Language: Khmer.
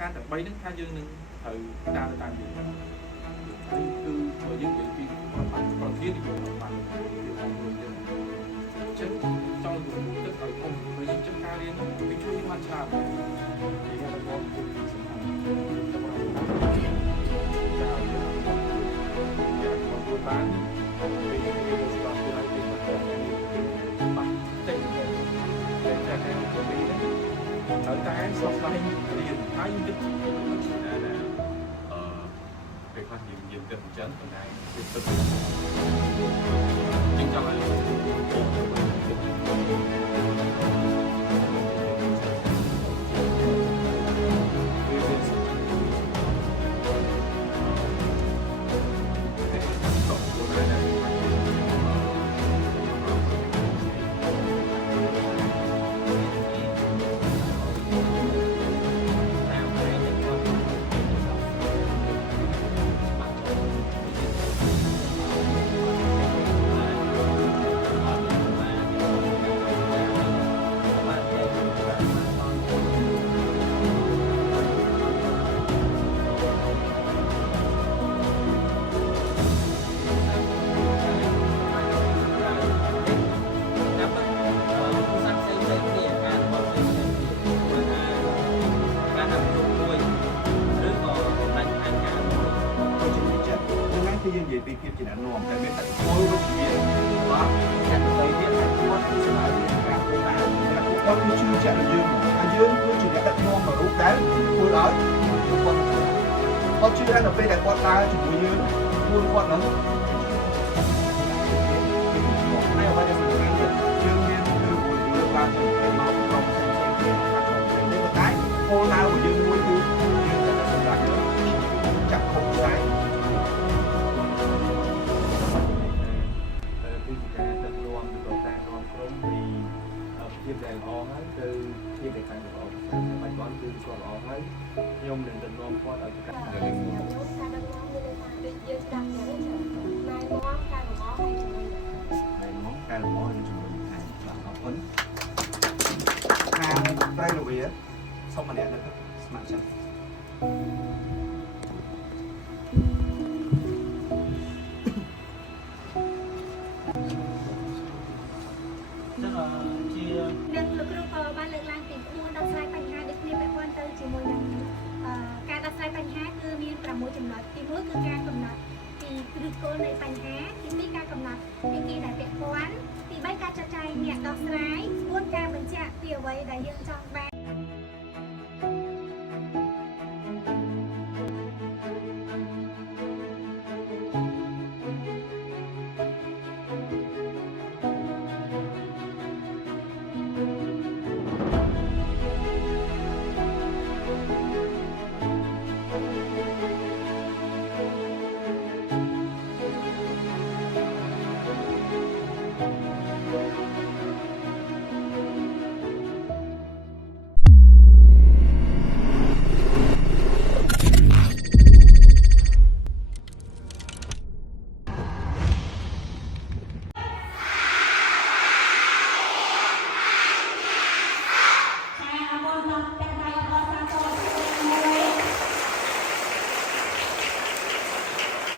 ការតែ3ហ្នឹងថាយើងនឹងត្រូវតាមទៅតាមយើងហើយគឺបើយើងនិយាយពីប្រធានទីយើងបានរបស់យើងចឹងចង់ទៅទឹកឲ្យគុំបើយើងចង់ការរៀនវាជួយយើងបានច្រើននិយាយថារបស់គឺសំខាន់សម្រាប់ការរបស់បានពេលយើងស្គាល់ពីហើយពីបាត់តែត្រូវតែសោះស្វែងរៀនហើយយើងគិតពេលខ្លះយើងគិតអញ្ចឹងប៉ុន្តែវាគិតយើងចង់ឲ្យយើងនិយាយពីភាពជាអ្នកនាំតែមានតែគោលវិជ្ជាបាទតែទៅទៀតតែគាត់គឺស្មារតីការធ្វើការគាត់គឺជឿជាក់លើយើងហើយយើងគឺជាអ្នកដឹកនាំមួយរូបដែលធ្វើឲ្យគាត់ជឿថានៅពេលដែលគាត់ដើរជាមួយយើងខ្លួនគាត់នឹងហើយអ្វីដែលសំខាន់ទៀតយើងមានគឺយើងបានទៅមកក្រុមផ្សេងៗគ្នាតែគោលដៅរបស់យើងមួយគឺយើងតែសម្រាប់យើងចាក់ខុសខ្សែភាពដែលល្អហើយទៅភាពដែលកាន់តែល្អបាច់បន់គឺគាត់ល្អហើយខ្ញុំនឹងទៅនាំគាត់ឲ្យទៅកាន់តែខ្ញុំការដឹកនាំគឺថាដូចយើងស្ដាប់យ៉ាងនេះណែនាំការល្អហើយជំនួយណែនាំការល្អហើយជំនួយហើយបាទអរគុណខាងប្រៃលវីសូមម្នាក់ទៅស្ម័គ្រចិត្តនឹងលោកគ្រូក៏បានលើកឡើងពីក្បួនដោះស្រាយបញ្ហាដូចគ្នាពាក់ព័ន្ធទៅជាមួយនឹងការដោះស្រាយបញ្ហាគឺមាន6ចំណុចទី1គឺការកំណត់ពីគ្រឹះគោលនៃបញ្ហាទី2ការកំណត់ទី2ដែលពាក់ព័ន្ធទី3ការចាត់ចែងអ្នកដោះស្រាយ4ការបញ្ជាក់ពីអ្វីដែលយើងចង់បាន